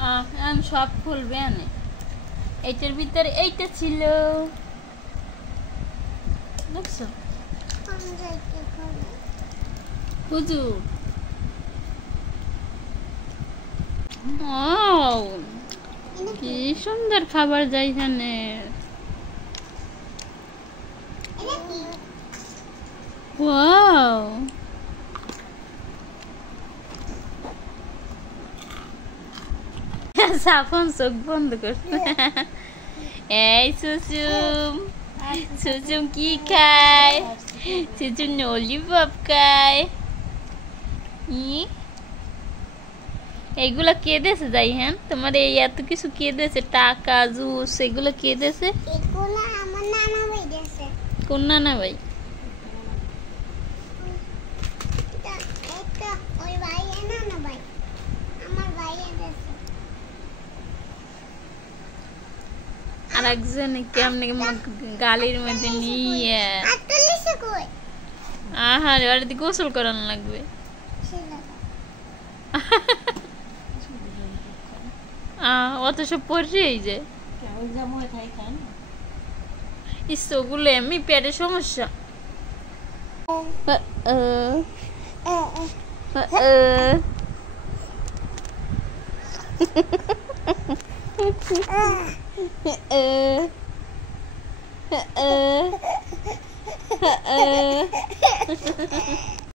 আমি সব খুলবে আনে এইটার ভিতরে এইটা ছিল দেখছো হুজুর কি সুন্দর খাবার যায় এখানে ওয়াও সাফন চোখ বন্ধ করছে এই সুসুম সুসুম কি খায় সুসুম ললিপপ খায় এইগুলা কে দেছে যাই হ্যাঁ তোমার এই এত কিছু কে দেছে টাকা জুস এগুলো কে দেছে কোন নানা ভাই আর একজন কেমনে গালির মধ্যে নিয়ে আহারে বাড়িতে গোসল করানো লাগবে অত সব পড়ছে এই যে ইসগুলো এমনি পেটের সমস্যা